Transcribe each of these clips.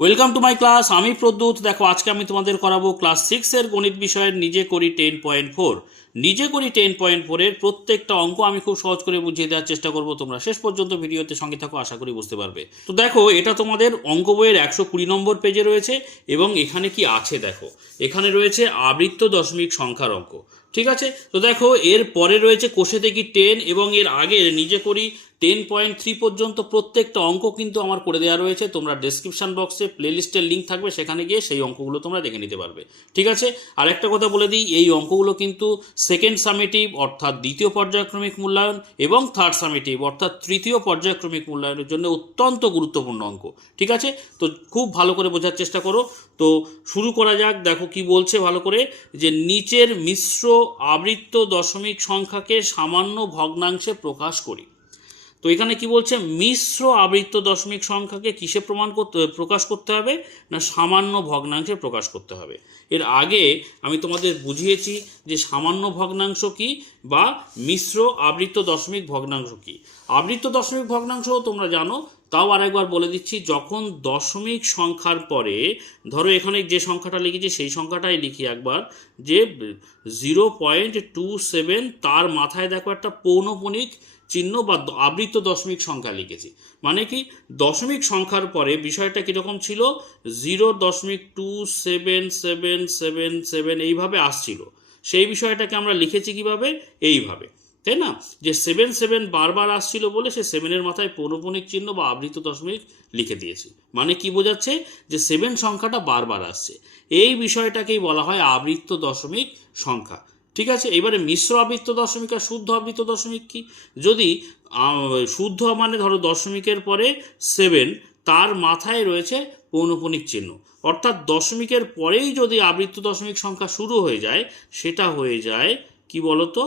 Welcome to my class. আমি প্রদ্যুৎ। দেখো আজকে আমি তোমাদের করাবো ক্লাস 6 এর গণিত বিষয়ের নিজে করি 10.4। নিজে করি 10.4 এর প্রত্যেকটা অঙ্ক আমি খুব সহজ করে বুঝিয়ে দেওয়ার চেষ্টা করব। তোমরা শেষ পর্যন্ত ভিডিওতে সঙ্গে থাকো, আশা করি বুঝতে পারবে। তো দেখো, এটা তোমাদের অঙ্ক বইয়ের 120 নম্বর পেজে রয়েছে এবং এখানে কি আছে দেখো, এখানে রয়েছে আবৃত্ত দশমিক সংখ্যার অঙ্ক। ঠিক আছে, তো দেখো এর পরে রয়েছে কোষে দেখি 10 এবং এর আগে নিজে করি 10.3 পর্যন্ত প্রত্যেকটা অঙ্ক কিন্তু আমার করে দেওয়া রয়েছে। তোমরা ডেসক্রিপশন বক্সে প্লেলিস্টের লিঙ্ক থাকবে, সেখানে গিয়ে সেই অঙ্কগুলো তোমরা দেখে নিতে পারবে। ঠিক আছে, আর একটা কথা বলে দিই, এই অঙ্কগুলো কিন্তু সেকেন্ড সামেটিভ অর্থাৎ দ্বিতীয় পর্যায়ক্রমিক মূল্যায়ন এবং থার্ড সামেটিভ অর্থাৎ তৃতীয় পর্যায়ক্রমিক মূল্যায়নের জন্য অত্যন্ত গুরুত্বপূর্ণ অঙ্ক। ঠিক আছে, তো খুব ভালো করে বোঝার চেষ্টা করো। তো শুরু করা যাক। দেখো কি বলছে ভালো করে, যে নিচের মিশ্র আবৃত্ত দশমিক সংখ্যাকে সামান্য ভগ্নাংশে প্রকাশ করি। তো এখানে কি বলছে, মিশ্র আবৃত্ত দশমিক সংখ্যাকে কিসে প্রকাশ করতে হবে না, সামান্য ভগ্নাংশে প্রকাশ করতে হবে। এর আগে আমি তোমাদের বুঝিয়েছি যে সামান্য ভগ্নাংশ কি বা মিশ্র আবৃত্ত দশমিক ভগ্নাংশ কি। আবৃত্ত দশমিক ভগ্নাংশ তোমরা জানো, তাও আরেকবার বলে দিচ্ছি। যখন দশমিক সংখ্যার পরে, ধরো এখানে যে সংখ্যাটা লিখেছি সেই সংখ্যাটাই লিখি একবার, যে 0.27, তার মাথায় দেখো একটা পৌনঃপুনিক চিহ্ন বা আবৃত্ত দশমিক সংখ্যা লিখেছি। মানে কি, দশমিক সংখ্যার পরে বিষয়টা কীরকম ছিল, 0.27777 এইভাবে আসছিল। সেই বিষয়টাকে আমরা লিখেছি কিভাবে, এইভাবে, তাই না, যে 7 বারবার আসছিল বলে সে 7-এর মাথায় পৌনঃপুনিক চিহ্ন বা আবৃত্ত দশমিক লিখে দিয়েছি। মানে কি বোঝাচ্ছে, যে 7 সংখ্যাটা বারবার আসছে। এই বিষয়টাকেই বলা হয় আবৃত্ত দশমিক সংখ্যা। ঠিক আছে, এবারে মিশ্র আবৃত্ত দশমিক আর শুদ্ধ আবৃত্ত দশমিক কি। যদি শুদ্ধ মানে ধরো দশমিকের পরে 7, তার মাথায় রয়েছে পৌনঃপুনিক চিহ্ন, অর্থাৎ দশমিকের পরেই যদি আবৃত্ত দশমিক সংখ্যা শুরু হয়ে যায়, সেটা হয়ে যায় কি বলতো,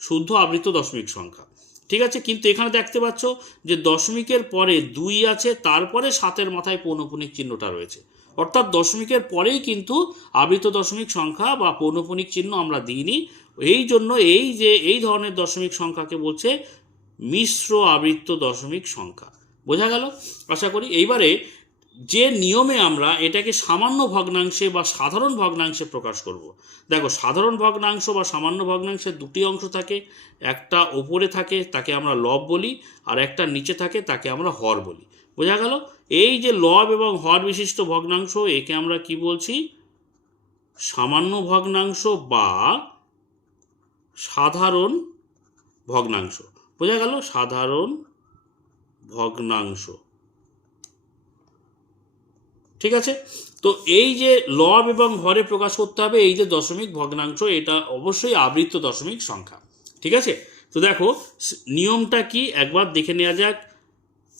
শুদ্ধ আবৃত্ত দশমিক সংখ্যা। ঠিক আছে, কিন্তু এখানে দেখতে পাচ্ছ যে দশমিকের পরে 2 আছে, তারপরে 7-এর মাথায় পৌনঃপুনিক চিহ্নটা রয়েছে, অর্থাৎ দশমিকের পরেই কিন্তু আবৃত্ত দশমিক সংখ্যা বা পৌনঃপুনিক চিহ্ন আমরা দিইনি। এই জন্য এই ধরনের দশমিক সংখ্যাকে বলছে মিশ্র আবৃত্ত দশমিক সংখ্যা। বোঝা গেল আশা করি। এইবারে যে নিয়মে আমরা এটাকে সামান্য ভগ্নাংশে বা সাধারণ ভগ্নাংশে প্রকাশ করব। দেখো, সাধারণ ভগ্নাংশ বা সামান্য ভগ্নাংশের দুটি অংশ থাকে। একটা ওপরে থাকে, তাকে আমরা লব বলি, আর একটা নিচে থাকে, তাকে আমরা হর বলি। বোঝা গেল। এই যে লব এবং হর বিশিষ্ট ভগ্নাংশ, একে আমরা কি বলছি, সামান্য ভগ্নাংশ বা সাধারণ ভগ্নাংশ। বোঝা গেল, সাধারণ ভগ্নাংশ। ঠিক আছে, তো এই যে লব এবং হরে প্রকাশ করতে হবে এই যে দশমিক ভগ্নাংশ, এটা অবশ্যই আবৃত্ত দশমিক সংখ্যা। ঠিক আছে, তো দেখো নিয়মটা কি একবার দেখে নেওয়া যাক।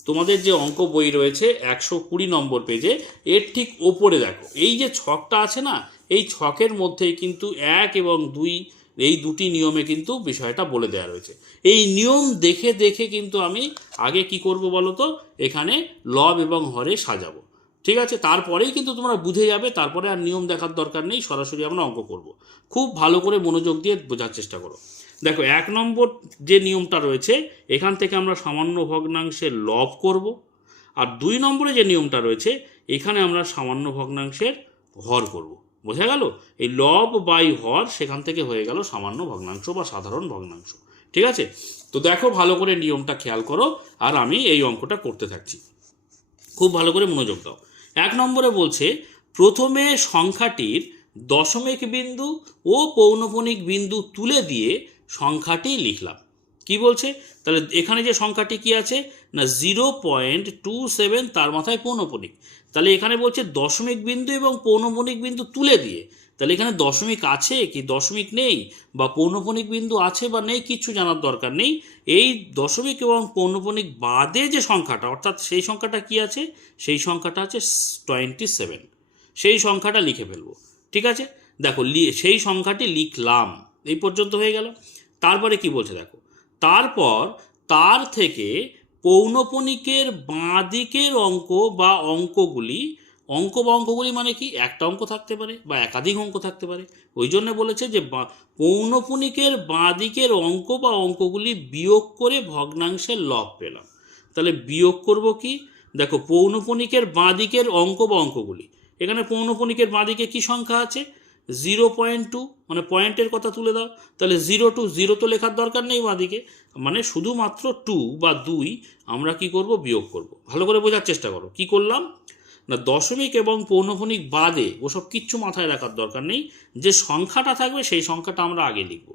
তোমাদের যে অঙ্ক বই রয়েছে 120 নম্বর পেজে, এর ঠিক ওপরে দেখো এই যে ছকটা আছে না, এই ছকের মধ্যেই কিন্তু 1 এবং 2 এই দুটি নিয়মে কিন্তু বিষয়টা বলে দেওয়া রয়েছে। এই নিয়ম দেখে দেখে কিন্তু আমি আগে কি করব বলো তো, এখানে লব এবং হরে সাজাবো। ঠিক আছে, তারপরেই কিন্তু তোমরা বুঝে যাবে, তারপরে আর নিয়ম দেখার দরকার নেই, সরাসরি আমরা অঙ্ক করব। খুব ভালো করে মনোযোগ দিয়ে বোঝার চেষ্টা করো। দেখো 1 নম্বর যে নিয়মটা রয়েছে, এখান থেকে আমরা সামান্য ভগ্নাংশের লব করব। আর 2 নম্বরে যে নিয়মটা রয়েছে, এখানে আমরা সামান্য ভগ্নাংশের হর করব। বোঝা গেল, এই লব বাই হর সেখান থেকে হয়ে গেল সামান্য ভগ্নাংশ বা সাধারণ ভগ্নাংশ। ঠিক আছে, তো দেখো ভালো করে নিয়মটা খেয়াল করো, আর আমি এই অঙ্কটা করতে থাকছি। খুব ভালো করে মনোযোগ দাও। 1 নম্বরে বলছে, প্রথমে সংখ্যাটির দশমিক বিন্দু ও পৌনঃপুনিক বিন্দু তুলে দিয়ে সংখ্যাটি লিখলাম। কি বলছে, তাহলে এখানে যে সংখ্যাটি কি আছে না, 0.27, তার মাথায় পৌনঃপুনিক। তাহলে এখানে বলছে দশমিক বিন্দু এবং পৌনঃপুনিক বিন্দু তুলে দিয়ে। তাহলে এখানে দশমিক আছে কি দশমিক নেই, বা পৌনঃপুনিক বিন্দু আছে বা নেই, কিচ্ছু জানার দরকার নেই। এই দশমিক এবং পৌনঃপুনিক বাদে যে সংখ্যাটা, অর্থাৎ সেই সংখ্যাটা কি আছে, সেই সংখ্যাটা আছে 27। সেই সংখ্যাটা লিখে ফেলবো। ঠিক আছে, দেখো সেই সংখ্যাটি লিখলাম, এই পর্যন্ত হয়ে গেল। তারপরে কি বলছে দেখো, তারপর তার থেকে পৌনঃপুনিকের বাঁ দিকের অঙ্ক বা অঙ্কগুলি মানে কি, একটা অঙ্ক থাকতে পারে বা একাধিক অঙ্ক থাকতে পারে। ওই জন্য বলেছে যে পৌনঃপুনিকের বাঁ দিকের অঙ্ক বা অঙ্কগুলি বিয়োগ করে ভগ্নাংশের লব পেলাম। তাহলে বিয়োগ করব কি দেখো পৌনঃপুনিকের বাঁ দিকের অঙ্ক বা অঙ্কগুলি, এখানে পৌনঃপুনিকের বাঁ দিকে কী সংখ্যা আছে? 0.2, মানে পয়েন্টের কথা তুলে দাও, তাহলে 0 to 0 তো লেখার দরকার নেই বাঁ দিকে, মানে শুধুমাত্র 2 বা 2 আমরা কি করব? বিয়োগ করব। ভালো করে বোঝার চেষ্টা করো। কি করলাম না, দশমিক এবং পৌনঃপুনিক বাদে ওসব কিচ্ছু মাথায় রাখার দরকার নেই, যে সংখ্যাটা থাকবে সেই সংখ্যাটা আমরা আগে লিখব,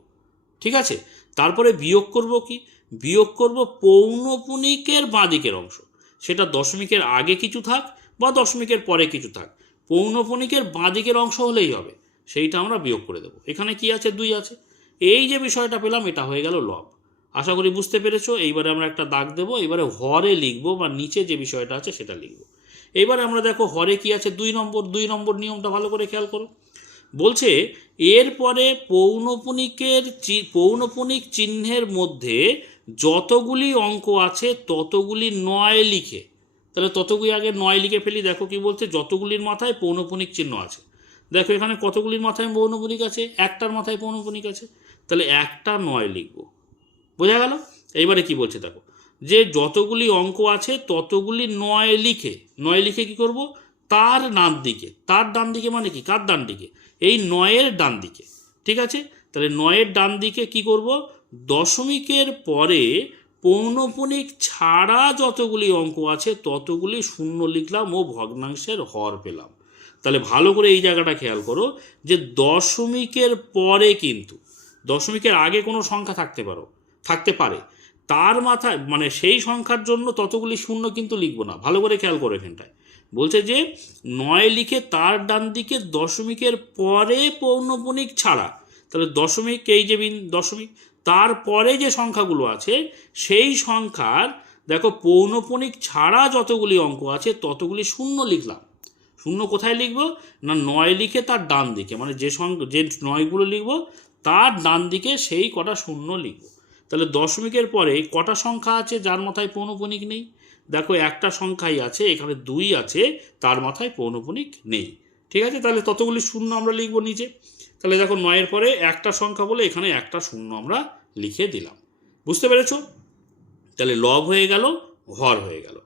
ঠিক আছে? তারপরে বিয়োগ করব কি? বিয়োগ করব পৌনঃপুনিকের বাঁ দিকের অংশ, সেটা দশমিকের আগে কিছু থাক বা দশমিকের পরে কিছু থাক, পৌনঃপুনিকের বাঁ দিকের অংশ হলেই হবে, সেইটা আমরা বিয়োগ করে দেবো। এখানে কি আছে? 2 আছে। এই যে বিষয়টা পেলাম, এটা হয়ে গেল লব। আশা করি বুঝতে পেরেছো। এইবারে আমরা একটা দাগ দেবো, এবারে হরে লিখবো বা নিচে যে বিষয়টা আছে সেটা লিখবো। এবারে আমরা দেখো হরে কি আছে? 2 নম্বর। 2 নম্বর নিয়মটা ভালো করে খেয়াল করো। বলছে এরপরে পৌনঃপুনিক চিহ্নের মধ্যে যতগুলি অঙ্ক আছে ততগুলি 9 লিখে, তাহলে ততগুলি আগে 9 লিখে ফেলি। দেখো কি বলছে? যতগুলির মাথায় পৌনঃপুনিক চিহ্ন আছে। দেখো এখানে কতগুলির মাথায় পৌনঃপুনিক আছে? একটার মাথায় পৌনঃপুনিক আছে, তাহলে একটা 9 লিখব। বোঝা গেল? এইবারে কি বলছে দেখো, যে যতগুলি অঙ্ক আছে ততগুলি 9 লিখে, 9 লিখে কি করব? তার ডান দিকে। তার ডান দিকে মানে কি? কার ডান দিকে? এই 9-এর ডান দিকে, ঠিক আছে? তাহলে 9-এর ডান দিকে কি করব? দশমিকের পরে পৌনঃপুনিক ছাড়া যতগুলি অঙ্ক আছে ততগুলি শূন্য লিখলাম ও ভগ্নাংশের হর পেলাম। তাহলে ভালো করে এই জায়গাটা খেয়াল করো, যে দশমিকের পরে কিন্তু, দশমিকের আগে কোনো সংখ্যা থাকতে পারে, তার মাথায় মানে সেই সংখ্যার জন্য ততগুলি শূন্য কিন্তু লিখবো না। ভালো করে খেয়াল করো, এখানটায় বলছে যে 9 লিখে তার ডান দিকে দশমিকের পরে পৌনঃপুনিক ছাড়া, তাহলে দশমিক, এই যে দশমিক, তারপরে যে সংখ্যাগুলো আছে সেই সংখ্যার দেখো পৌনঃপুনিক ছাড়া যতগুলি অঙ্ক আছে ততগুলি শূন্য লিখলাম। শূন্য কোথায় লিখবো? না 9 লিখে তার ডান দিকে, মানে যে 9গুলো লিখবো তার ডান দিকে সেই কটা শূন্য লিখবো। তাহলে দশমিকের পরে কটা সংখ্যা আছে যার মাথায় পৌনঃপুনিক নেই? দেখো একটা সংখ্যাই আছে, এখানে 2 আছে, তার মাথায় পৌনঃপুনিক নেই, ঠিক আছে? তাহলে ততগুলি শূন্য আমরা লিখবো নিচে। তাহলে দেখো 9-এর পরে একটা সংখ্যা বলে এখানে একটা শূন্য আমরা লিখে দিলাম। বুঝতে পেরেছো? তাহলে লব হয়ে গেল, হর হয়ে গেল।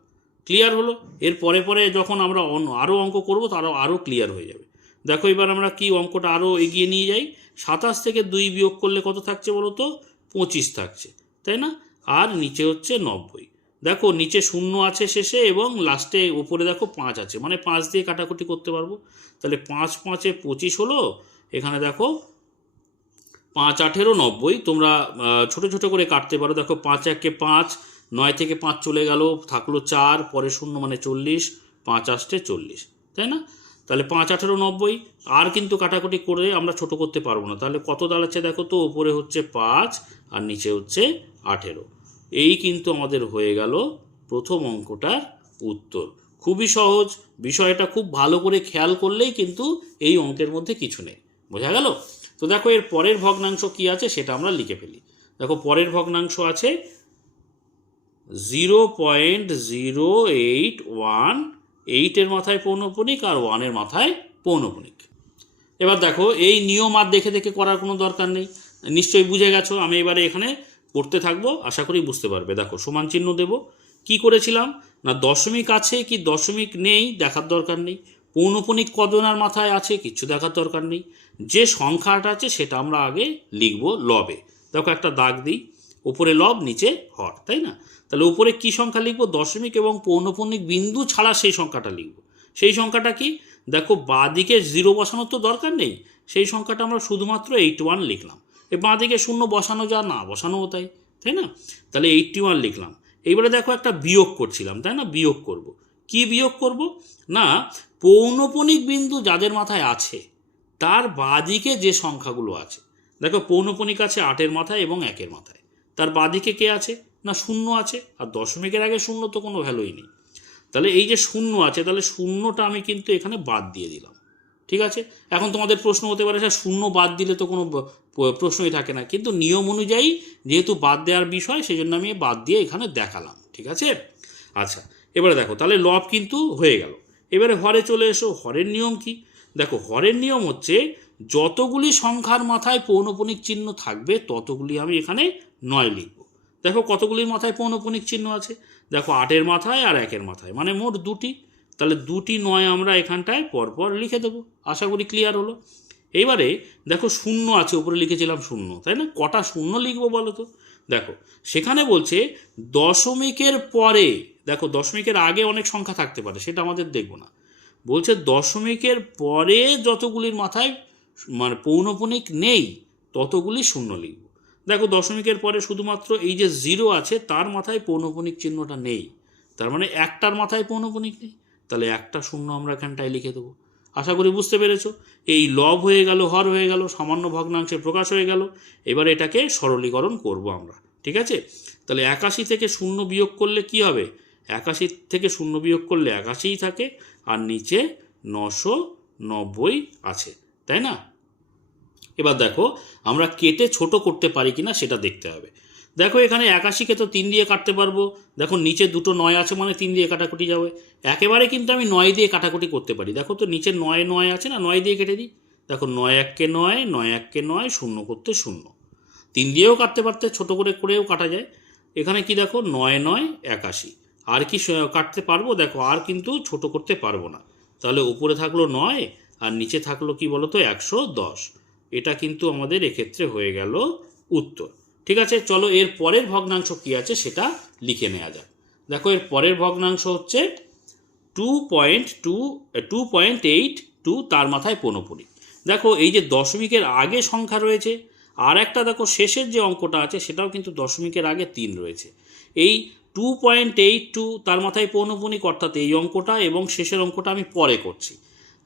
ক্লিয়ার হলো? এর পরে পরে যখন আমরা আরও অঙ্ক করবো তারও আরও ক্লিয়ার হয়ে যাবে। দেখো এবার আমরা কি অঙ্কটা আরও এগিয়ে নিয়ে যাই। 27 থেকে 2 বিয়োগ করলে কত থাকছে বলো তো? 25 থাকছে, তাই না? আর নিচে হচ্ছে 90। দেখো নিচে শূন্য আছে শেষে এবং লাস্টে ওপরে দেখো 5 আছে, মানে 5 দিয়ে কাটাকুটি করতে পারবো। তাহলে 5 5-এ 25 হলো। এখানে দেখো 5 18 90, তোমরা ছোট ছোট করে কাটতে পারো। দেখো 5 1-এ 5, 9 থেকে 5 চলে গেল, থাকলো 4, পরে শূন্য মানে 40, 5 8-এ 40, তাই না? তাহলে 5 18 90, আর কিন্তু কাটাকুটি করে আমরা ছোট করতে পারবো না। তাহলে কত দাঁড়াচ্ছে দেখো তো? ওপরে হচ্ছে 5 আর নিচে হচ্ছে 18। এই কিন্তু আমাদের হয়ে গেল প্রথম অঙ্কটার উত্তর। খুবই সহজ, বিষয়টা খুব ভালো করে খেয়াল করলেই কিন্তু এই অঙ্কের মধ্যে কিছু নেই। বোঝা গেল? তো দেখো এর পরের ভগ্নাংশ কি আছে সেটা আমরা লিখে ফেলি। দেখো পরের ভগ্নাংশ আছে 0.081, 8-এর মাথায় পৌনঃপুনিক আর 1-এর মাথায় পৌনঃপুনিক। এবার দেখো এই নিয়ম আর দেখে দেখে করার কোনো দরকার নেই, নিশ্চয়ই বুঝে গেছো। আমি এবারে এখানে করতে থাকবো, আশা করি বুঝতে পারবে। দেখো সমান চিহ্ন দেব। কি করেছিলাম না, দশমিক আছে কি দশমিক নেই দেখার দরকার নেই, পৌনঃপুনিক কজনার মাথায় আছে কিচ্ছু দেখার দরকার নেই, যে সংখ্যাটা আছে সেটা আমরা আগে লিখবো লবে। দেখো একটা দাগ দিই, উপরে লব নিচে হর, তাই না? তাহলে উপরে কি সংখ্যা লিখবো? দশমিক এবং পৌনঃপুনিক বিন্দু ছাড়া সেই সংখ্যাটা লিখবো। সেই সংখ্যাটা কি? দেখো বাঁদিকে 0 বসানোর তো দরকার নেই, সেই সংখ্যাটা আমরা শুধুমাত্র 81 লিখলাম। এ বাঁদিকে শূন্য বসানো যা, না বসানোও তাই, তাই না? তাহলে 81 লিখলাম। এইবারে দেখো একটা বিয়োগ করছিলাম, তাই না? বিয়োগ করব। কি বিয়োগ করব না, পৌনঃপুনিক বিন্দু যাদের মাথায় আছে তার বাঁদিকে যে সংখ্যাগুলো আছে। দেখো পৌনঃপুনিক আছে 8-এর মাথায় এবং 1-এর মাথায়, তার বাঁদিকে কে আছে না শূন্য আছে, আর দশমিকের আগে শূন্য তো কোনো ভ্যালুই নেই। তাহলে এই যে শূন্য আছে, তাহলে শূন্যটা আমি কিন্তু এখানে বাদ দিয়ে দিলাম, ঠিক আছে? এখন তোমাদের প্রশ্ন হতে পারে স্যার শূন্য বাদ দিলে তো কোনো প্রশ্নই থাকে না, কিন্তু নিয়ম অনুযায়ী যেহেতু বাদ দেওয়ার বিষয় সেই জন্য আমি বাদ দিয়ে এখানে দেখালাম, ঠিক আছে? আচ্ছা এবারে দেখো তাহলে লব কিন্তু হয়ে গেল। এবারে হরে চলে এসো। হরের নিয়ম কি? দেখো হরের নিয়ম হচ্ছে যতগুলি সংখ্যার মাথায় পৌনঃপুনিক চিহ্ন থাকবে ততগুলি আমি এখানে 9 লিখব। দেখো কতগুলির মাথায় পৌনঃপুনিক চিহ্ন আছে, দেখো 8-এর মাথায় আর 1-এর মাথায়, মানে মোট 2টি। তাহলে 2টি 9 আমরা এখানটায় পরপর লিখে দেবো। আশা করি ক্লিয়ার হলো। এইবারে দেখো শূন্য আছে, উপরে লিখেছিলাম শূন্য, তাই না? কটা শূন্য লিখবো বলো তো? দেখো সেখানে বলছে দশমিকের পরে, দেখো দশমিকের আগে অনেক সংখ্যা থাকতে পারে, সেটা আমাদের দেখবো না। বলছে দশমিকের পরে যতগুলির মাথায় মানে পৌনঃপুনিক নেই ততগুলি শূন্য লিখব। দেখো দশমিকের পরে শুধুমাত্র এই যে 0 আছে তার মাথায় পৌনঃপুনিক চিহ্নটা নেই, তার মানে একটার মাথায় পৌনঃপুনিক নেই, তাহলে একটা শূন্য আমরা এখানটায় লিখে দেবো। আশা করি বুঝতে পেরেছো। এই লব হয়ে গেল, হর হয়ে গেল, সামান্য ভগ্নাংশে প্রকাশ হয়ে গেল। এবার এটাকে সরলীকরণ করব আমরা, ঠিক আছে? তাহলে 81 থেকে 0 বিয়োগ করলে কি হবে? 81 থেকে 0 বিয়োগ করলে 81ই থাকে, আর নিচে 990 আছে, তাই না? এবার দেখো আমরা কেটে ছোট করতে পারি কিনা সেটা দেখতে হবে। দেখো এখানে 81কে তো 3 দিয়ে কাটতে পারবো। দেখো নিচে দুটো 9 আছে, মানে 3 দিয়ে কাটাকুটি যাবে। একেবারে কিন্তু আমি 9 দিয়ে কাটাকুটি করতে পারি। দেখো তো নিচে 9 9 আছে না, 9 দিয়ে কেটে দিই। দেখো 9 1-কে 9, 9 1-কে 9, 0 করতে 0। 3 দিয়েও কাটতে পারতে, ছোট করে করেও কাটা যায়। এখানে কি দেখো 9 9 81। আর কি কাটতে পারবো? দেখো আর কিন্তু ছোট করতে পারবো না। তাহলে উপরে থাকলো 9 আর নিচে থাকলো কি বলতো 110। এটা কিন্তু আমাদের এক্ষেত্রে হয়ে গেল উত্তর। ঠিক আছে, চলো এর পরের ভগ্নাংশ কি আছে সেটা লিখে নেওয়া যাক। দেখো এর পরের ভগ্নাংশ হচ্ছে 2.82, তার মাথায় পৌনঃপুনিক। দেখো এই যে দশমিকের আগে সংখ্যা রয়েছে, আর একটা দেখো শেষের যে অঙ্কটা আছে সেটাও কিন্তু দশমিকের আগে 3 রয়েছে। এই 2.82 তার মাথায় পৌনঃপুনিক, অর্থাৎ এই অঙ্কটা এবং শেষের অঙ্কটা আমি পরে করছি,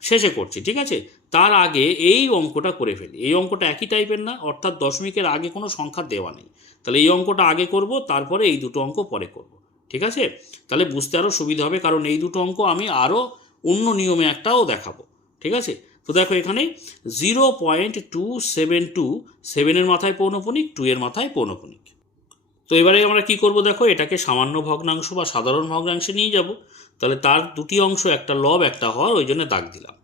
শেষে করছি, ঠিক আছে? তার আগে এই অঙ্কটা করে ফেলি। এই অঙ্কটা একই টাইপের না, অর্থাৎ দশমিকের আগে কোনো সংখ্যা দেওয়া নেই। তাহলে এই অঙ্কটা আগে করব, তারপরে এই দুটো অঙ্ক পরে করব, ঠিক আছে? তাহলে বুঝতে আরও সুবিধা হবে, কারণ এই দুটো অঙ্ক আমি আরও অন্য নিয়মে একটাও দেখাবো, ঠিক আছে? তো দেখো এখানে 0.272, 7-এর মাথায় পৌনঃপুনিক, 2-এর মাথায় পৌনঃপুনিক। তো এবারে আমরা কি করব? দেখো এটাকে সামান্য ভগ্নাংশ বা সাধারণ ভগ্নাংশে নিয়ে যাব। তাহলে তার দুটি অংশ, একটা লব একটা হর, ওই জন্য দাগ দিলাম।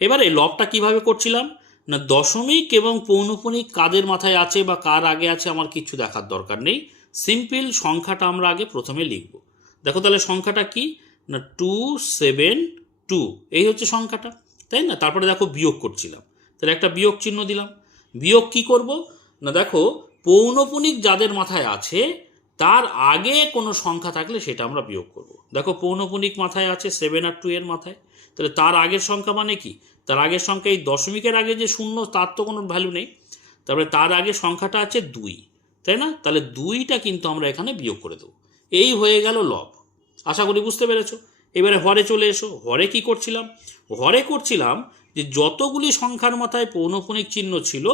এবারে লবটা কিভাবে করছিলাম না, দশমিক এবং পৌনঃপুনিক কাদের মাথায় আছে বা কার আগে আছে আমার কিছু দেখার দরকার নেই। সিম্পল সংখ্যাটা আমরা আগে প্রথমে লিখব। দেখো তাহলে সংখ্যাটা কি না 272, এই হচ্ছে সংখ্যাটা, তাই না? তারপরে দেখো বিয়োগ করছিলাম, তাহলে একটা বিয়োগ চিহ্ন দিলাম। বিয়োগ কি করব না, দেখো পৌনঃপুনিক যাদের মাথায় আছে তার আগে কোনো সংখ্যা থাকলে সেটা আমরা বিয়োগ করব। দেখো পৌনঃপুনিক মাথায় আছে 7 আর 2 এর মাথায়, তাহলে তার আগের সংখ্যা মানে কি? তার আগের সংখ্যা এই দশমিকের আগে যে 0 তার তো কোনো ভ্যালু নেই, তারপরে তার আগে সংখ্যাটা আছে 2, তাই না? তাহলে 2টা কিন্তু আমরা এখানে বিয়োগ করে দেবো। এই হয়ে গেল লব। আশা করি বুঝতে পেরেছো। এবারে হরে চলে এসো। হরে কি করছিলাম? হরে করছিলাম যে যতগুলি সংখ্যার মাথায় পৌনঃপুনিক চিহ্ন ছিল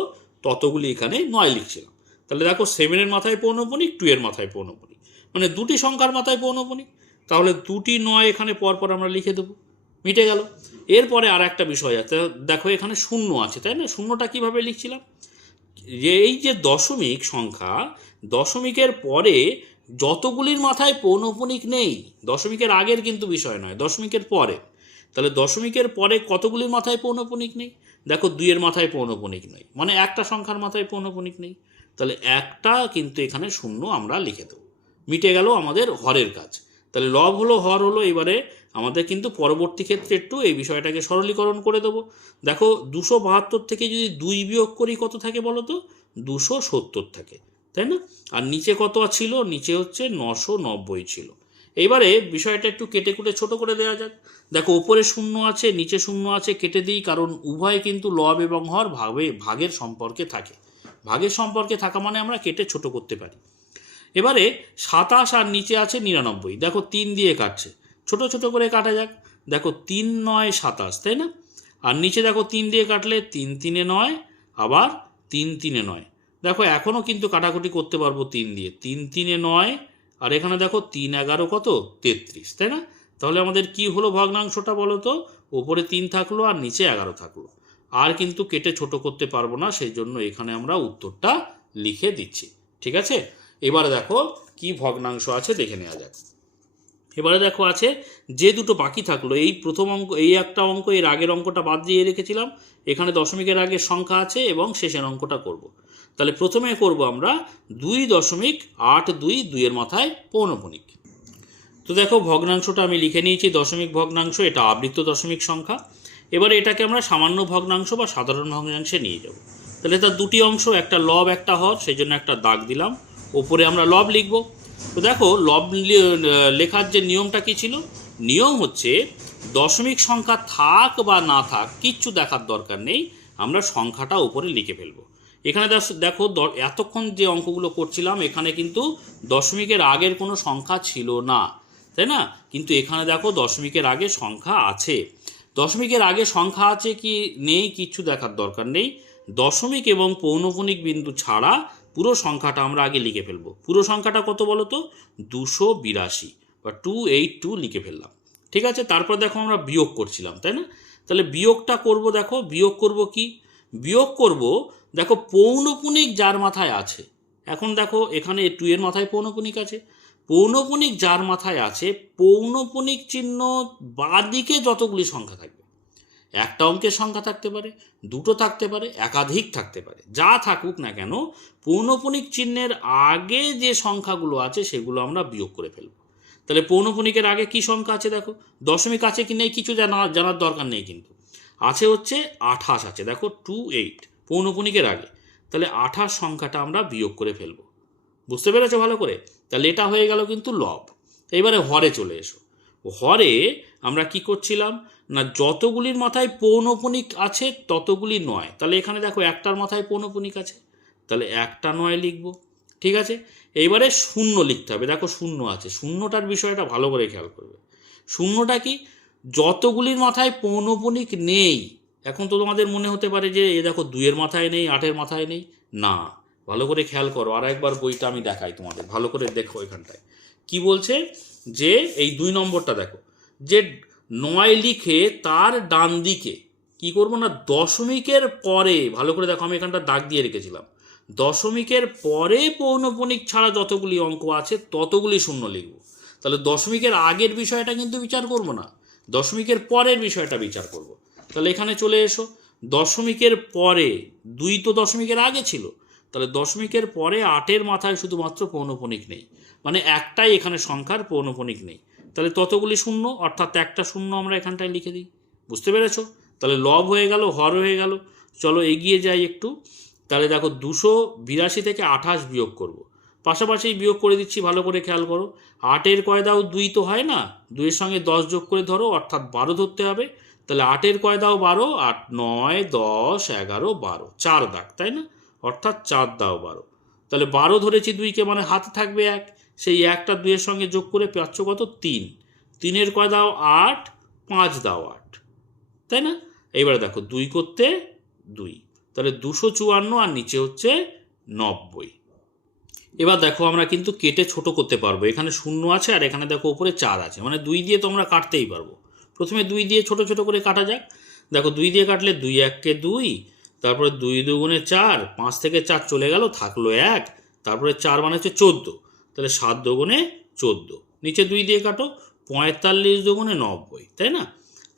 ততগুলি এখানে 9 লিখছিলাম। তাহলে দেখো 7-এর মাথায় পৌনঃপুনিক, 2-এর মাথায় পৌনঃপুনিক, মানে দুটি সংখ্যার মাথায় পৌনঃপুনিক। তাহলে দুটি 9 এখানে পরপর আমরা লিখে দেবো, মিটে গেল। এরপরে আর একটা বিষয় আছে, দেখো এখানে 0 আছে, তাই না? শূন্যটা কিভাবে লিখছিলাম? যে এই যে দশমিক সংখ্যা, দশমিকের পরে যতগুলির মাথায় পৌনঃপুনিক নেই, দশমিকের আগের কিন্তু বিষয় নয়, দশমিকের পরে। তাহলে দশমিকের পরে কতগুলির মাথায় পৌনঃপুনিক নেই? দেখো 2-এর মাথায় পৌনঃপুনিক নেই, মানে একটা সংখ্যার মাথায় পৌনঃপুনিক নেই। তাহলে একটা কিন্তু এখানে 0 আমরা লিখে দেবো, মিটে গেল আমাদের হরের কাজ। তাহলে লব হলো, হর হলো। এবারে আমাদের কিন্তু পরবর্তী ক্ষেত্রে একটু এই বিষয়টাকে সরলীকরণ করে দেবো। দেখো 272 থেকে যদি 2 বিয়োগ করি কত থাকে বলো তো? 270 থাকে, তাই না? আর নিচে কত ছিল? নিচে হচ্ছে 990 ছিল। এইবারে বিষয়টা একটু কেটে কুটে ছোট করে দেওয়া যাক। দেখো উপরে 0 আছে, নিচে 0 আছে, কেটে দিই, কারণ উভয় কিন্তু লব এবং হর ভাগের সম্পর্কে থাকে। ভাগের সম্পর্কে থাকা মানে আমরা কেটে ছোট করতে পারি। এবারে 27 আর নিচে আছে 99। দেখো 3 দিয়ে কাটছে, ছোট ছোট করে কাটা যাক। দেখো 3 9 27, তাই না? আর নিচে দেখো 3 দিয়ে কাটলে 3 3 9, আবার 3 3 9। দেখো এখনও কিন্তু কাটাকুটি করতে পারবো 3 দিয়ে, 3 3 9, আর এখানে দেখো 3 11 কত 33, তাই না? তাহলে আমাদের কি হলো ভগ্নাংশটা বলো তো? ওপরে 3 থাকলো আর নিচে 11 থাকলো। আর কিন্তু কেটে ছোট করতে পারবো না, সেই জন্য এখানে আমরা উত্তরটা লিখে দিচ্ছি, ঠিক আছে? এবারে দেখো কি ভগ্নাংশ আছে দেখে নেওয়া যাক। এবারে দেখো আছে যে দুটো বাকি থাকলো, এই প্রথম অঙ্ক, এই একটা অঙ্ক, এর আগের অঙ্কটা বাদ দিয়ে রেখেছিলাম। এখানে দশমিকের আগের সংখ্যা আছে এবং শেষের অঙ্কটা করব। তাহলে প্রথমে করব আমরা 2.82, 2-এর মাথায় পৌনঃপুনিক। তো দেখো ভগ্নাংশটা আমি লিখে নিয়েছি, দশমিক ভগ্নাংশ, এটা আবৃত্ত দশমিক সংখ্যা। এবারে এটাকে আমরা সামান্য ভগ্নাংশ বা সাধারণ ভগ্নাংশে নিয়ে যাব। তাহলে তার দুটি অংশ, একটা লব একটা হর, সেই জন্য একটা দাগ দিলাম, ওপরে আমরা লব লিখব। তো দেখো লব লেখার যে নিয়মটা কী ছিল, নিয়ম হচ্ছে দশমিক সংখ্যা থাক বা না থাক কিচ্ছু দেখার দরকার নেই, আমরা সংখ্যাটা উপরে লিখে ফেলবো। এখানে দেখো এতক্ষণ যে অঙ্কগুলো করছিলাম এখানে কিন্তু দশমিকের আগের কোনো সংখ্যা ছিল না, তাই না? কিন্তু এখানে দেখো দশমিকের আগে সংখ্যা আছে। দশমিকের আগে সংখ্যা আছে কি নেই কিচ্ছু দেখার দরকার নেই, দশমিক এবং পৌনঃপুনিক বিন্দু ছাড়া পুরো সংখ্যাটা আমরা আগে লিখে ফেলবো। পুরো সংখ্যাটা কত বলো তো, 282 বা 282 লিখে ফেললাম। ঠিক আছে, তারপর দেখো আমরা বিয়োগ করছিলাম, তাই না? তাহলে বিয়োগটা করব, দেখো বিয়োগ করব কি, বিয়োগ করব দেখো পৌনঃপুনিক যার মাথায় আছে। এখন দেখো এখানে 2 এর মাথায় পৌনঃপুনিক আছে, পৌনঃপুনিক যার মাথায় আছে, পৌনঃপুনিক চিহ্ন বাঁদিকে যতগুলি সংখ্যা থাকবে, একটা অঙ্কের সংখ্যা থাকতে পারে, দুটো থাকতে পারে, একাধিক থাকতে পারে, যা থাকুক না কেন, পৌনঃপুনিক চিহ্নের আগে যে সংখ্যাগুলো আছে সেগুলো আমরা বিয়োগ করে ফেলব। তাহলে পৌনঃপুনিকের আগে কি সংখ্যা আছে দেখো, দশমিক আছে কি নেই কিছু জানার দরকার নেই, কিন্তু আছে হচ্ছে 28 আছে, দেখো 28 পৌনঃপুনিকের আগে। তাহলে 28 সংখ্যাটা আমরা বিয়োগ করে ফেলব। বুঝতে পেরেছো ভালো করে? তাহলে এটা হয়ে গেল কিন্তু লব। এবারে হরে চলে এসো। হরে আমরা কি করছিলাম না, যতগুলির মাথায় পৌনঃপুনিক আছে ততগুলি নয়। তাহলে এখানে দেখো একটার মাথায় পৌনঃপুনিক আছে, তাহলে একটা নয় লিখব। ঠিক আছে, এইবারে শূন্য লিখতে হবে। দেখো শূন্য আছে, শূন্যটার বিষয়টা ভালো করে খেয়াল করবে। শূন্যটা কি, যতগুলির মাথায় পৌনঃপুনিক নেই। এখন তো তোমাদের মনে হতে পারে যে এ দেখো 2 এর মাথায় নেই, 8 এর মাথায় নেই, না, ভালো করে খেয়াল করো। আর একবার বইটা আমি দেখাই তোমাদের, ভালো করে দেখো এখানটায় কি বলছে, যে এই 2 নম্বরটা দেখো, যে 9 লিখে তার ডান দিকে কি করব না, দশমিকের পরে, ভালো করে দেখো আমি এখানটা দাগ দিয়ে রেখেছিলাম, দশমিকের পরে পৌনঃপুনিক ছাড়া যতগুলি অঙ্ক আছে ততগুলি শূন্য লিখব। তাহলে দশমিকের আগের বিষয়টা কিন্তু বিচার করব না, দশমিকের পরের বিষয়টা বিচার করব। তাহলে এখানে চলে এসো, দশমিকের পরে 2 তো দশমিকের আগে ছিল, তাহলে দশমিকের পরে 8-এর মাথায় শুধুমাত্র পৌনঃপুনিক নেই, মানে একটাই এখানে সংখ্যার পৌনঃপুনিক নেই। তাহলে ততগুলি শূন্য, অর্থাৎ একটা শূন্য আমরা এখানটায় লিখে দিই। বুঝতে পেরেছো? তাহলে লব হয়ে গেল, হর হয়ে গেল। চলো এগিয়ে যাই একটু। তাহলে দেখো 282 থেকে 28 বিয়োগ করব, পাশাপাশি বিয়োগ করে দিচ্ছি, ভালো করে খেয়াল করো। 8-এর কয় দাও 2 তো হয় না, 2-এর সঙ্গে 10 যোগ করে ধরো, অর্থাৎ 12 ধরতে হবে। তাহলে 8-এর কয় দাও 12, 8 9 10 11 12, 4 দাগ, তাই না? অর্থাৎ 4 দাও 12। তাহলে 12 ধরেছি 2কে, মানে হাতে থাকবে 1, সেই 1টা 2-এর সঙ্গে যোগ করে পাচ্ছ কত, 3। 3-এর কয় দাও 8, 5 দাও 8, তাই না? এইবারে দেখো 2 করতে 2, তাহলে 254, আর নিচে হচ্ছে 90। এবার দেখো আমরা কিন্তু কেটে ছোট করতে পারবো, এখানে শূন্য আছে আর এখানে দেখো উপরে 4 আছে, মানে 2 দিয়ে তোমরা কাটতেই পারবো। প্রথমে 2 দিয়ে ছোট ছোট করে কাটা যাক। দেখো 2 দিয়ে কাটলে 2 1-কে 2, তারপরে 2 2 4, 5 থেকে 4 চলে গেল, থাকলো 1, তারপরে 4 মানে হচ্ছে 14, তাহলে 7 2 14, নিচে 2 দিয়ে কাটো, 45 2 90, তাই না?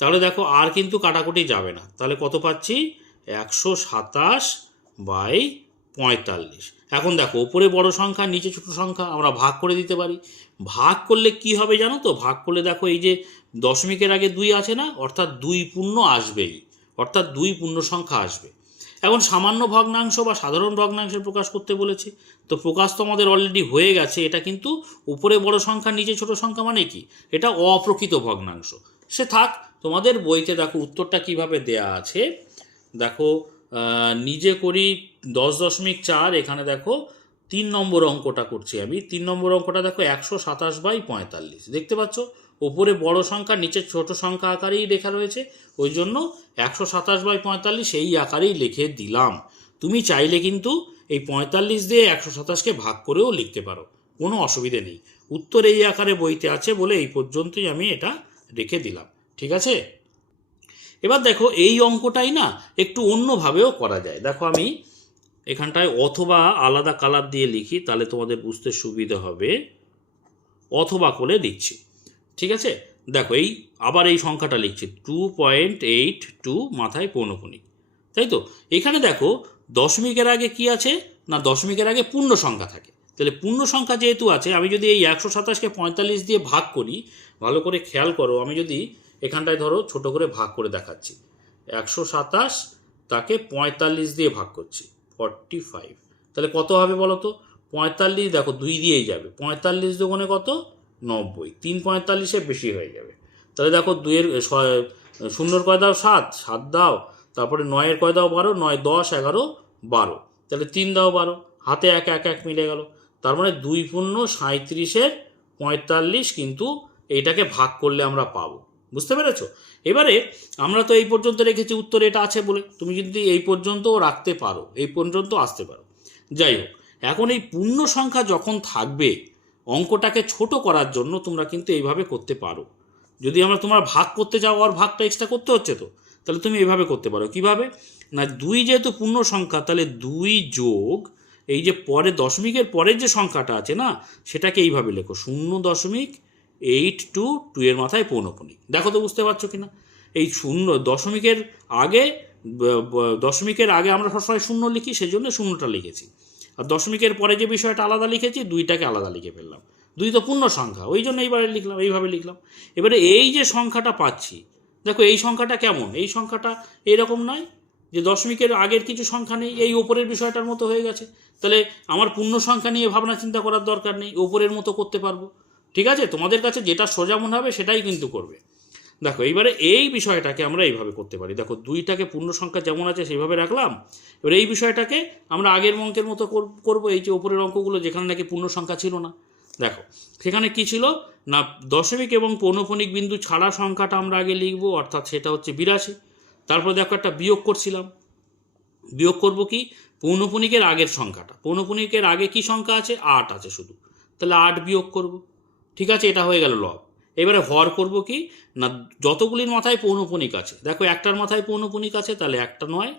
তাহলে দেখো আর কিন্তু কাটাকুটি যাবে না, তাহলে কত পাচ্ছি, 127/45। এখন দেখো উপরে বড় সংখ্যা নিচে ছোট সংখ্যা, আমরা ভাগ করে দিতে পারি। ভাগ করলে কি হবে জানো তো, ভাগ করলে দেখো এই যে দশমিকের আগে 2 আছে না, অর্থাৎ 2 পূর্ণ আসবেই, অর্থাৎ 2 পূর্ণ সংখ্যা আসবে। এখন সামান্য ভগ্নাংশ বা সাধারণ ভগ্নাংশের প্রকাশ করতে বলেছে, তো প্রকাশ তো আমাদের অলরেডি হয়ে গেছে। এটা কিন্তু উপরে বড় সংখ্যা নিচে ছোট সংখ্যা, মানে কি, এটা অপ্রকৃত ভগ্নাংশ। সে থাক, তোমাদের বইতে দেখো উত্তরটা কিভাবে দেয়া আছে। দেখো নিজে করি 10.4, এখানে দেখো 3 নম্বর অঙ্কটা করছি আমি। 3 নম্বর অঙ্কটা দেখো 127/45, দেখতে পাচ্ছ ওপরে বড় সংখ্যা নিচে ছোট সংখ্যা আকারেই লেখা রয়েছে, ওই জন্য 127/45 এই আকারেই লিখে দিলাম। তুমি চাইলে কিন্তু এই 45 দিয়ে 127কে ভাগ করেও লিখতে পারো, কোনো অসুবিধে নেই। উত্তর এই আকারে বইতে আছে বলে এই পর্যন্তই আমি এটা রেখে দিলাম, ঠিক আছে? এবার দেখো এই অঙ্কটাই না একটু অন্যভাবেও করা যায়। দেখো আমি এখানটায় অথবা আলাদা কালার দিয়ে লিখি, তাহলে তোমাদের বুঝতে সুবিধা হবে। অথবা করে লিখছি, ঠিক আছে? দেখো এই আবার এই সংখ্যাটা লিখছি, 2.82 মাথায় পৌনঃপুনিক, তাই তো? এখানে দেখো দশমিকের আগে কি আছে না, দশমিকের আগে পূর্ণ সংখ্যা থাকে, তাহলে পূর্ণ সংখ্যা যেহেতু আছে, আমি যদি এই 127কে 45 দিয়ে ভাগ করি, ভালো করে খেয়াল করো, আমি যদি এখানটায় ধরো ছোট করে ভাগ করে দেখাচ্ছি, 127 তাকে 45 দিয়ে ভাগ করছি, 45, তাহলে কত হবে বলো তো? 45, দেখো 2 দিয়েই যাবে, 45 দুগুণে কত? 90, 3 45-এ বেশি হয়ে যাবে। তাহলে দেখো 2-এর শূন্যর কয় দাও? 7, 7 দাও, তারপরে 9-এর কয় দাও? 12, 9, 10, 11, 12, তাহলে 3 দাও 12, হাতে 1 1 1 মিলে গেল। তার মানে 2 পূর্ণ 37-এর 45 কিন্তু এইটাকে ভাগ করলে আমরা পাবো। বুঝতে পেরেছো? এবারে আমরা তো এই পর্যন্ত রেখেছি, উত্তর এটা আছে বলে, তুমি যদি এই পর্যন্তও রাখতে পারো, এই পর্যন্ত আসতে পারো। যাই হোক, এখন এই পূর্ণ সংখ্যা যখন থাকবে, অঙ্কটাকে ছোট করার জন্য তোমরা কিন্তু এইভাবে করতে পারো। যদি আমরা তোমরা ভাগ করতে চাও, আর ভাগটা এক্সট্রা করতে হচ্ছে তো, তাহলে তুমি এইভাবে করতে পারো। কিভাবে না, 2 যেহেতু পূর্ণ সংখ্যা, তাহলে 2 যোগ এই যে পরে দশমিকের পরের যে সংখ্যাটা আছে না, সেটাকে এইভাবে লেখো, 0.822 এর মাথায় পৌনঃপুনিক। দেখো তো বুঝতে পারছো কিনা? এই দশমিকের আগে দশমিকের আগে আমরা সবসময় 0 লিখি, সেজন্য 0টা লিখেছি। আর দশমিকের পরে যে বিষয়টা আলাদা লিখেছি, 2টাকে আলাদা লিখে ফেললাম। 2 তো পূর্ণ সংখ্যা, ওই জন্য এইভাবে লিখলাম। এবারে এই যে সংখ্যাটা পাচ্ছি, দেখো এই সংখ্যাটা কেমন? এই সংখ্যাটা এরকম নয় যে দশমিকের আগের কিছু সংখ্যা নেই, এই ওপরের বিষয়টার মতো হয়ে গেছে। তাহলে আমার পূর্ণ সংখ্যা নিয়ে ভাবনা চিন্তা করার দরকার নেই, ওপরের মতো করতে পারবো। ঠিক আছে, তোমাদের কাছে যেটা সোজা মনে হবে সেটাই কিন্তু করবে। দেখো এইবারে এই বিষয়টাকে আমরা এইভাবে করতে পারি। দেখো 2টাকে পূর্ণ সংখ্যা যেমন আছে সেইভাবে রাখলাম। এবার এই বিষয়টাকে আমরা আগের অঙ্কের মতো করব। এই যে ওপরের অঙ্কগুলো যেখানে নাকি পূর্ণ সংখ্যা ছিল না, দেখো সেখানে কি ছিল না, দশমিক এবং পৌনঃপুনিক বিন্দু ছাড়া সংখ্যাটা আমরা আগে লিখব, অর্থাৎ সেটা হচ্ছে 82। তারপরে দেখো একটা বিয়োগ করছিলাম, বিয়োগ করব কি, পৌনঃপুনিকের আগের সংখ্যাটা। পৌনঃপুনিকের আগে কি সংখ্যা আছে? 8 আছে শুধু, তাহলে 8 বিয়োগ করব। ঠিক আছে, এটা হয়ে গেল লব। এবারে হর করব কি না, যতগুলির মাথায় পৌনঃপুনিক আছে, দেখো একটার মাথায় পৌনঃপুনিক আছে, তাহলে একটা 9,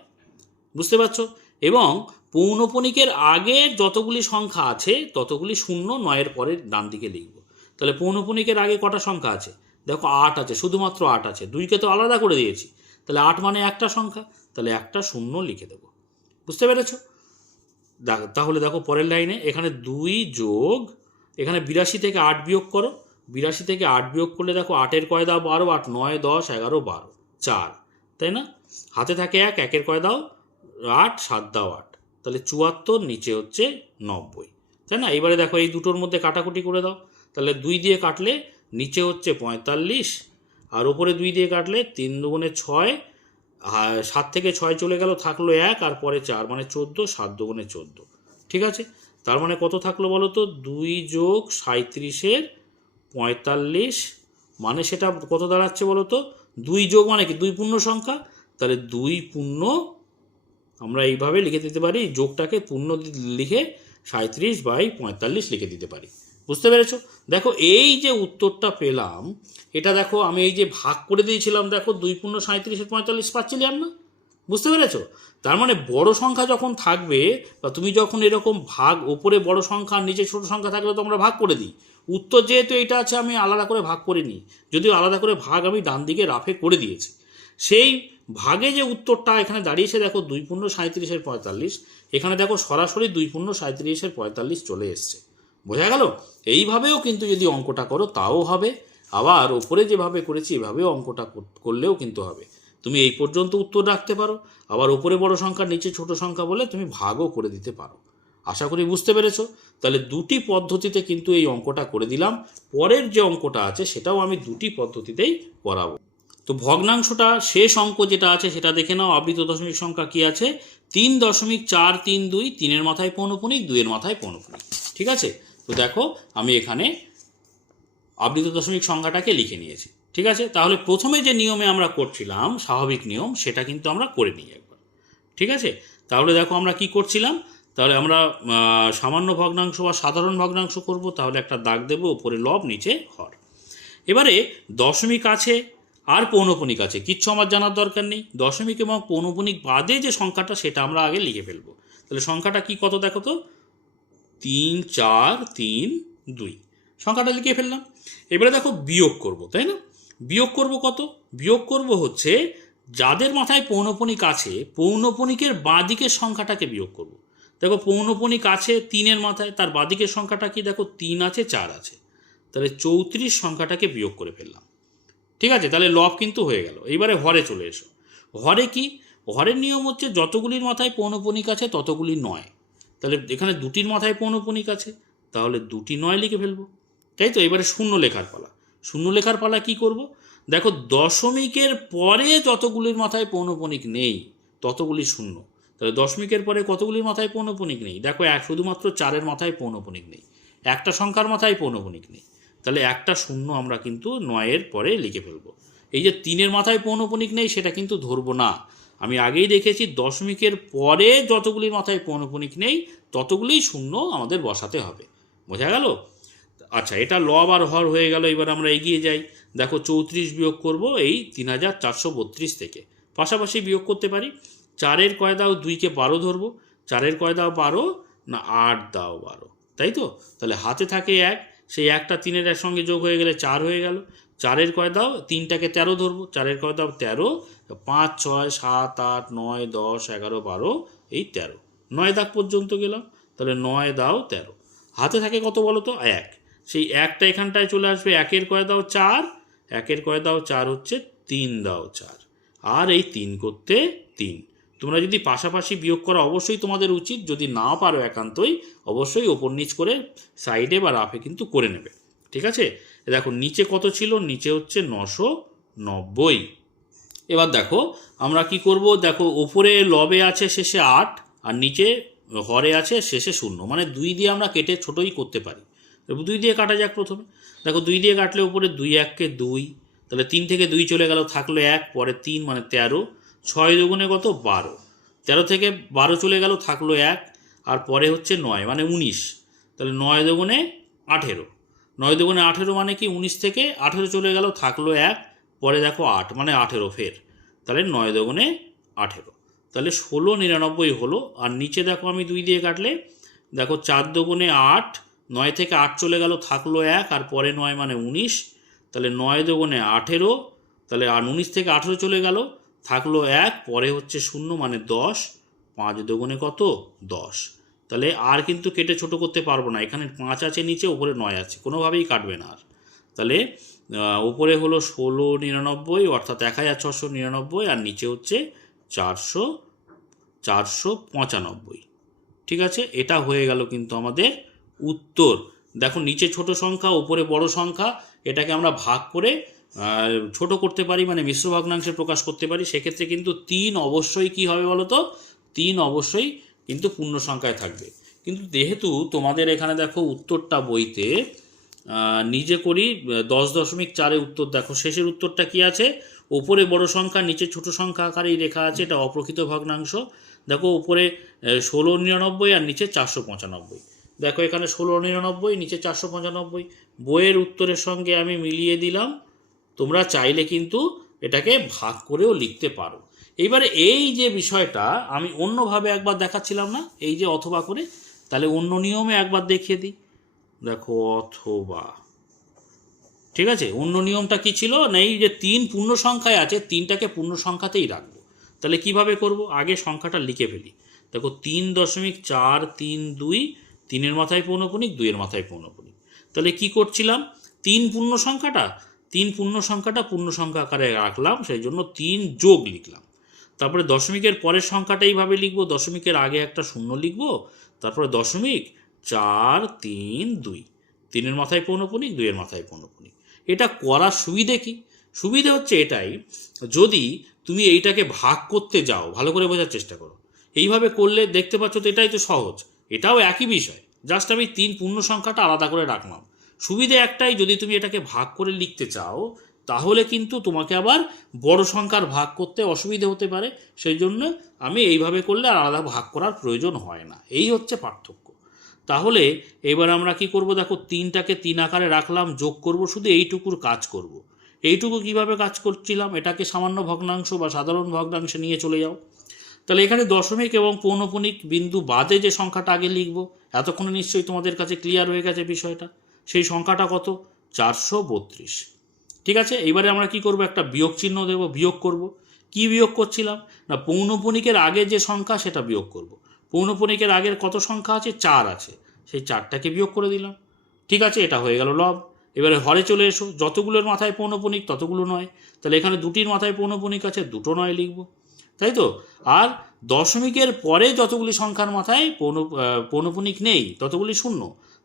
বুঝতে পারছো? এবং পৌনঃপুনিকের আগে যতগুলি সংখ্যা আছে ততগুলি 0, 9-এর পরে ডান দিকে লিখব। তাহলে পৌনঃপুনিকের আগে কটা সংখ্যা আছে? দেখো 8 আছে, শুধুমাত্র 8 আছে, 2কে তো আলাদা করে দিয়েছি, তাহলে 8 মানে একটা সংখ্যা, তাহলে একটা 0 লিখে দেবো। বুঝতে পেরেছো? তাহলে দেখো পরের লাইনে, এখানে 2 যোগ, এখানে 82 থেকে 8 বিয়োগ করো, 82 থেকে 8 বিয়োগ করলে দেখো 8-এর কয় দাও? 12, 8, 9, 10, 11, 12, 4, তাই না? হাতে থাকে 1, 1-এর কয় দাও? 8, 7 দাও 8, তাহলে 74, নিচে হচ্ছে 90, তাই না? এবারে দেখো এই দুটোর মধ্যে কাটাকুটি করে দাও, তাহলে 2 দিয়ে কাটলে নিচে হচ্ছে 45, আর ওপরে 2 দিয়ে কাটলে 3 দুগুণে 6, 7 থেকে 6 চলে গেল, থাকলো 1, আর পরে 4, মানে 14, 7 দুগুণে 14। ঠিক আছে, তার মানে কত থাকলো বলো তো? 2 যোগ 37-এর 45, মানে সেটা কত দাঁড়াচ্ছে বলো তো? 2 যোগ মানে কি? 2 পূর্ণ সংখ্যা, তাহলে 2 পূর্ণ আমরা এইভাবে লিখে দিতে পারি, যোগটাকে পূর্ণ লিখে 37/45 লিখে দিতে পারি। বুঝতে পেরেছো? দেখো এই যে উত্তরটা পেলাম, এটা দেখো আমি এই যে ভাগ করে দিয়েছিলাম, দেখো 2 পূর্ণ 37-এর 45 পাচ্ছিলাম না? বুঝতে পেরেছো? তার মানে বড় সংখ্যা যখন থাকবে, বা তুমি যখন এরকম ভাগ, ওপরে বড় সংখ্যা আর নিচে ছোট সংখ্যা থাকলে তো আমরা ভাগ করে দিই। উত্তর যেহেতু এটা আছে, আমি আলাদা করে ভাগ করে নিই, যদিও আলাদা করে ভাগ আমি ডান দিকে রাফে করে দিয়েছি। সেই ভাগে যে উত্তরটা এখানে দাঁড়িয়েছে, দেখো 2 পূর্ণ 37-এর 45, এখানে দেখো সরাসরি 2 পূর্ণ 37-এর 45 চলে এসছে। বোঝা গেল? এইভাবেও কিন্তু যদি অঙ্কটা করো তাও হবে, আবার ওপরে যেভাবে করেছি এভাবেও অঙ্কটা করলেও কিন্তু হবে। তুমি এই পর্যন্ত উত্তর রাখতে পারো, আবার ওপরে বড় সংখ্যা নিচে ছোট সংখ্যা বলে তুমি ভাগও করে দিতে পারো। আশা করি বুঝতে পেরেছো। তাহলে 2টি পদ্ধতিতে কিন্তু এই অঙ্কটা করে দিলাম। পরের যে অঙ্কটা আছে সেটাও আমি 2টি পদ্ধতিতেই করাবো। তো ভগ্নাংশটা শেষ অঙ্ক যেটা আছে সেটা দেখে নাও। আবৃত দশমিক সংখ্যা কি আছে? 3.432, 3-এর মাথায় পৌনঃপুনিক, 2-এর মাথায় পৌনঃপুনিক। ঠিক আছে, তো দেখো আমি এখানে আবৃত দশমিক সংখ্যাটাকে লিখে নিয়েছি। ঠিক আছে, তাহলে প্রথমে যে নিয়মে আমরা করছিলাম, স্বাভাবিক নিয়ম, সেটা কিন্তু আমরা করে নিই একবার। ঠিক আছে, তাহলে দেখো আমরা কি করছিলাম, তাহলে আমরা সামান্য ভগ্নাংশ বা সাধারণ ভগ্নাংশ করব। তাহলে একটা দাগ দেবো, উপরে লব, নিচে হর। এবারে দশমিক আছে আর পৌনঃপুনিক আছে, কিচ্ছু আমার জানার দরকার নেই। দশমিক এবং পৌনঃপুনিক বাদে যে সংখ্যাটা সেটা আমরা আগে লিখে ফেলবো। তাহলে সংখ্যাটা কি কত দেখো তো? 3, 4, 3, 2, সংখ্যাটা লিখে ফেললাম। এবারে দেখো বিয়োগ করব, তাই না? বিয়োগ করব কত? বিয়োগ করব হচ্ছে যাদের মাথায় পৌনঃপুনিক আছে, পৌনঃপুনিকের বাঁ দিকের সংখ্যাটাকে বিয়োগ করব। দেখো পৌনঃপুনিক আছে 3-এর মাথায়, তার বাদিকের সংখ্যাটা কি দেখো 3 আছে 4 আছে, তাহলে 34 সংখ্যাটাকে বিয়োগ করে ফেললাম। ঠিক আছে, তাহলে লব কিন্তু হয়ে গেল। এইবারে হরে চলে এসো। হরে কি? হরের নিয়ম হচ্ছে যতগুলির মাথায় পৌনঃপুনিক আছে ততগুলি 9। তাহলে এখানে 2টির মাথায় পৌনঃপুনিক আছে, তাহলে 2টি 9 লিখে ফেলবো, তাই তো। এবারে শূন্য লেখার পালা। শূন্য লেখার পালা কি করব? দেখো দশমিকের পরে যতগুলির মাথায় পৌনঃপুনিক নেই ততগুলি শূন্য। তাহলে দশমিকের পরে কতগুলির মাথায় পৌনঃপুনিক নেই? দেখো শুধুমাত্র 4-এর মাথায় পৌনঃপুনিক নেই, একটা সংখ্যার মাথায় পৌনঃপুনিক নেই, তাহলে একটা শূন্য আমরা কিন্তু 9-এর পরে লিখে ফেলবো। এই যে 3-এর মাথায় পৌনঃপুনিক নেই সেটা কিন্তু ধরবো না। আমি আগেই দেখেছি দশমিকের পরে যতগুলির মাথায় পৌনঃপুনিক নেই ততগুলিই শূন্য আমাদের বসাতে হবে। বোঝা গেল? আচ্ছা, এটা লব আর হর হয়ে গেল। এবার আমরা এগিয়ে যাই। দেখো 34 বিয়োগ করব এই 3432 থেকে। পাশাপাশি বিয়োগ করতে পারি। 4-এর কয় দাও? 2-কে 12 ধরবো। 4-এর কয় দাও? 12 না 8 দাও 12, তাই তো। তাহলে হাতে থাকে 1, সেই একটা 3-এর সঙ্গে যোগ হয়ে গেলে 4 হয়ে গেল। 4-এর কয় দাও? 3টাকে 13 ধরবো। 4-এর কয় দাও? 13। 5 6 7 8 9 10 11 12 এই 13, 9 দাগ পর্যন্ত গেলাম। তাহলে 9 দাও 13। হাতে থাকে কত বলো তো? 1। সেই 1টা এখানটায় চলে আসবে। 1-এর কয় দাও? 4। 1-এর কয় দাও? 4 হচ্ছে 3 দাও 4। আর এই 3 করতে 3। তোমরা যদি পাশাপাশি বিয়োগ করা অবশ্যই তোমাদের উচিত, যদি না পারো একান্তই অবশ্যই ওপর নিচ করে সাইডে বা রাফে কিন্তু করে নেবে। ঠিক আছে, দেখো নিচে কত ছিল? নিচে হচ্ছে 990। এবার দেখো আমরা কি করব। দেখো ওপরে লবে আছে শেষে 8 আর নিচে হরে আছে শেষে 0, মানে 2 দিয়ে আমরা কেটে ছোটই করতে পারি। 2 দিয়ে কাটা যাক প্রথমে। দেখো 2 দিয়ে কাটলে উপরে 2 1-কে 2, তাহলে 3 থেকে 2 চলে গেল, থাকলো 1, পরে 3 মানে 13। 6 দুগুণে কত? 12। 13 থেকে 12 চলে গেল, থাকলো 1, আর পরে হচ্ছে 9 মানে 19। তাহলে 9 দুগুণে 18। 9 দুগুণে 18 মানে কি? 19 থেকে 18 চলে গেল, থাকলো 1, পরে দেখো 8 মানে 18 ফের। তাহলে 9 দুগুণে 18, তাহলে 1699 হলো। আর নিচে দেখো আমি 2 দিয়ে কাটলে দেখো 4 দুগুণে 8, 9 থেকে 8 চলে গেল, থাকলো 1, আর পরে 9 মানে 19। তাহলে 9 দুগুণে 18, তাহলে আর 19 থেকে 18 চলে গেল, থাকলো 1, পরে হচ্ছে 0 মানে 10। 5 দুগুণে কত? 10। তাহলে আর কিন্তু কেটে ছোট করতে পারবো না, এখানে 5 আছে নিচে, উপরে 9 আছে, কোনোভাবেই কাটবে না আর। তাহলে উপরে হলো 1699 অর্থাৎ 1699, আর নিচে হচ্ছে 495। ঠিক আছে, এটা হয়ে গেল কিন্তু আমাদের উত্তর। দেখো নিচে ছোট সংখ্যা, উপরে বড় সংখ্যা, এটাকে আমরা ভাগ করে ছোট করতে পারি, মানে মিশ্র ভগ্নাংশে প্রকাশ করতে পারি। সেক্ষেত্রে কিন্তু 3 অবশ্যই কি হবে বলো তো? 3 অবশ্যই কিন্তু পূর্ণ সংখ্যায় থাকবে। কিন্তু যেহেতু তোমাদের এখানে দেখো উত্তরটা বইতে নিজে করি 10.4 উত্তর, দেখো শেষের উত্তরটা কি আছে? ওপরে বড় সংখ্যা, নিচে ছোট সংখ্যা আকারেই লেখা আছে, এটা অপ্রকৃত ভগ্নাংশ। দেখো উপরে 1699 আর নিচে 495। দেখো এখানে 1699, নিচে 495। বইয়ের উত্তরের সঙ্গে আমি মিলিয়ে দিলাম। তোমরা চাইলে কিন্তু এটাকে ভাগ করেও লিখতে পারো। এইবারে এই যে বিষয়টা আমি অন্যভাবে একবার দেখাচ্ছিলাম না, এই যে অথবা করে, তাহলে অন্য নিয়মে একবার দেখিয়ে দিই। দেখো অথবা, ঠিক আছে, অন্য নিয়মটা কি ছিল না, এই যে 3 পূর্ণ সংখ্যায় আছে, 3টাকে পূর্ণ সংখ্যাতেই রাখবো। তাহলে কিভাবে করব? আগে সংখ্যাটা লিখে ফেলি। দেখো 3.432, 3-এর মাথায় পৌনঃপুনিক, 2-এর মাথায় পৌনঃপুনিক। তাহলে কি করছিলাম? 3 পূর্ণ সংখ্যাটা পূর্ণ সংখ্যা আকারে রাখলাম, সেই জন্য 3 যোগ লিখলাম। তারপরে দশমিকের পরের সংখ্যাটা এইভাবে লিখবো, দশমিকের আগে একটা শূন্য লিখবো, তারপরে দশমিক 4 3 2, 3-এর মাথায় পৌনঃপুনিক, 2-এর মাথায় পৌনঃপুনিক। এটা করার সুবিধে কি? সুবিধে হচ্ছে এটাই, যদি তুমি এইটাকে ভাগ করতে যাও, ভালো করে বোঝার চেষ্টা করো। এইভাবে করলে দেখতে পাচ্ছ তো এটাই তো সহজ, এটাও একই বিষয়, জাস্ট আমি 3 পূর্ণ সংখ্যাটা আলাদা করে রাখলাম। সুবিধে একটাই, যদি তুমি এটাকে ভাগ করে লিখতে চাও তাহলে কিন্তু তোমাকে আবার বড় সংখ্যার ভাগ করতে অসুবিধে হতে পারে, সেই জন্য আমি এইভাবে করলে আর আলাদা ভাগ করার প্রয়োজন হয় না। এই হচ্ছে পার্থক্য। তাহলে এবার আমরা কি করব? দেখো 3টাকে 3 আকারে রাখলাম, যোগ করব, শুধু এইটুকুর কাজ করব। এইটুকু কিভাবে কাজ করছিলাম? এটাকে সামান্য ভগ্নাংশ বা সাধারণ ভগ্নাংশে নিয়ে চলে যাও। তাহলে এখানে দশমিক এবং পৌনঃপুনিক বিন্দু বাদে যে সংখ্যাটা আগে লিখব, এতক্ষণে নিশ্চয়ই তোমাদের কাছে ক্লিয়ার হয়ে গেছে বিষয়টা। সেই সংখ্যাটা কত? 432। ঠিক আছে, এবারে আমরা কি করব? একটা বিয়োগ চিহ্ন দেব, বিয়োগ করব। কি বিয়োগ করছিলাম না, পৌনঃপুনিকের আগে যে সংখ্যা সেটা বিয়োগ করব। পৌনঃপুনিকের আগের কত সংখ্যা আছে? 4 আছে, সেই 4টাকে বিয়োগ করে দিলাম। ঠিক আছে, এটা হয়ে গেল লব। এবারে হরে চলে এসো, যতগুলোর মাথায় পৌনঃপুনিক ততগুলো নয়, তাহলে এখানে 2টির মাথায় পৌনঃপুনিক আছে, 2টো নয় লিখব, তাই তো। আর দশমিকের পরে যতগুলি সংখ্যার মাথায় পৌনঃপুনিক নেই ততগুলি শূন্য,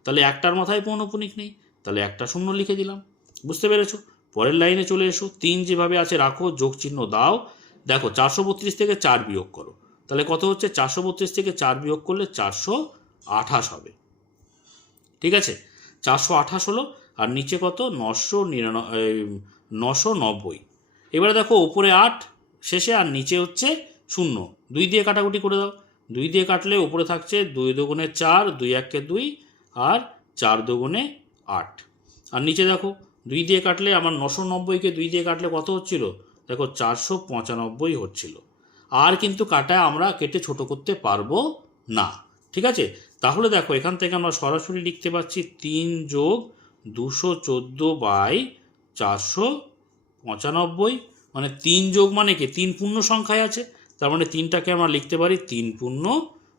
তাহলে একটার মাথায় পৌনঃপুনিক নেই, তাহলে একটা শূন্য লিখে দিলাম। বুঝতে পেরেছো? পরের লাইনে চলে এসো, 3 যেভাবে আছে রাখো, যোগ চিহ্ন দাও। দেখো 432 থেকে 4 বিয়োগ করো, তাহলে কত হচ্ছে? 432 থেকে 4 বিয়োগ করলে 428 হবে। ঠিক আছে, 428 হলো। আর নিচে কত? 990। এবারে দেখো ওপরে 8 শেষে, আর নিচে হচ্ছে 0। 2 দিয়ে কাটাকুটি করে দাও, 2 দিয়ে কাটলে ওপরে থাকছে 2 দুগুণে 4, 2 একে 2, আর 4 দুগুণে 8। আর নিচে দেখো 2 দিয়ে কাটলে আমার 990কে 2 দিয়ে কাটলে কত হচ্ছিল? দেখো 495 হচ্ছিল। আর কিন্তু কাটা আমরা কেটে ছোট করতে পারবো না। ঠিক আছে, তাহলে দেখো এখান থেকে আমরা সরাসরি লিখতে পারছি 3 যোগ 214/495, মানে 3 যোগ মানে কি 3 পূর্ণ সংখ্যায় আছে, তার মানে 3টাকে আমরা লিখতে পারি 3 পূর্ণ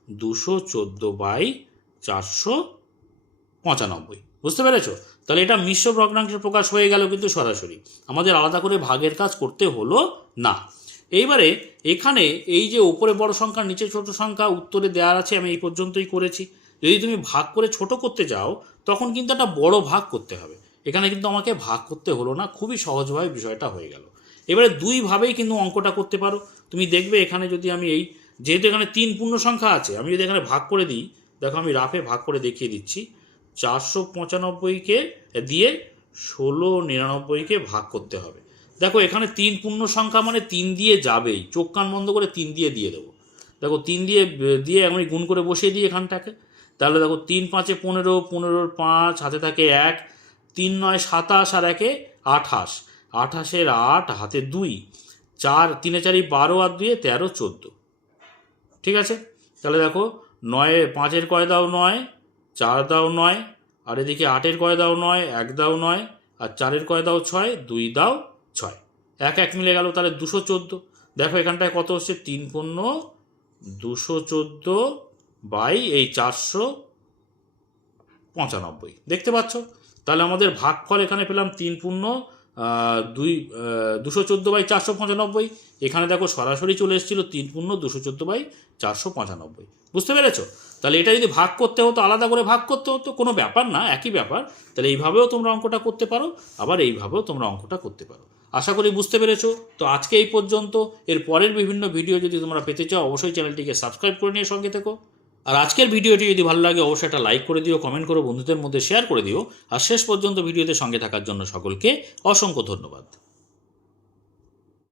214/495। বুঝতে পেরেছো? তাহলে এটা মিশ্র ভগ্নাংশের প্রকাশ হয়ে গেল কিন্তু সরাসরি, আমাদের আলাদা করে ভাগের কাজ করতে হলো না। এইবারে এখানে এই যে উপরে বড় সংখ্যা নিচে ছোট সংখ্যা উত্তরে দেওয়ার আছে, আমি এই পর্যন্তই করেছি। যদি তুমি ভাগ করে ছোট করতে যাও তখন কিন্তু একটা বড় ভাগ করতে হবে, এখানে কিন্তু আমাকে ভাগ করতে হলো না, খুবই সহজভাবে বিষয়টা হয়ে গেল। এবারে দুইভাবেই কিন্তু অঙ্কটা করতে পারো। তুমি দেখবে এখানে যদি আমি যেহেতু এখানে 3 পূর্ণ সংখ্যা আছে, আমি যদি এখানে ভাগ করে দিই, দেখো আমি রাফে ভাগ করে দেখিয়ে দিচ্ছি। 495কে দিয়ে 1699কে ভাগ করতে হবে। দেখো এখানে 3 পূর্ণ সংখ্যা মানে 3 দিয়ে যাবেই, চোখ কান বন্ধ করে 3 দিয়ে দেবো। দেখো 3 দিয়ে আমি গুণ করে বসিয়ে দিই এখানটাকে, তাহলে দেখো 3 5 15, 15 5 হাতে থাকে 1, 3 9 27, আর 1 28, 28-এর 8 হাতে 2, 4 3 4 12, আর 2 13 14। ঠিক আছে, তাহলে দেখো 9 5-এর কয় দাও 9, 4 দাও 9, আর এদিকে 8-এর কয় দাও 9, 1 দাও 9, আর 4-এর কয় দাও 6, 2 দাও 6, 1 1 মিলে গেল, তাহলে 214। দেখো এখানটায় কত হচ্ছে? 3 পূর্ণ 214/495। দেখতে পাচ্ছ? তাহলে আমাদের ভাগফল এখানে পেলাম 3 পূর্ণ 214/495। এখানে দেখো সরাসরি চলে এসেছিল 3 পূর্ণ 214/495। বুঝতে পেরেছো? তাহলে এটা যদি ভাগ করতে হতো, আলাদা করে ভাগ করতে হতো, কোনো ব্যাপার না, একই ব্যাপার। তাহলে এইভাবেও তোমরা অঙ্কটা করতে পারো, আবার এইভাবেও তোমরা অঙ্কটা করতে পারো। আশা করি বুঝতে পেরেছো। তো আজকে এই পর্যন্ত। এর পরের বিভিন্ন ভিডিও যদি তোমরা পেতে চাও অবশ্যই চ্যানেলটিকে সাবস্ক্রাইব করে নিয়ে সঙ্গে থেকো। আর আজকের ভিডিওটি যদি ভালো লাগে অবশ্যই একটা লাইক করে দিও, কমেন্ট করো, বন্ধুদের মধ্যে শেয়ার করে দিও। আর শেষ পর্যন্ত ভিডিওতে সঙ্গে থাকার জন্য সকলকে অসংখ্য ধন্যবাদ।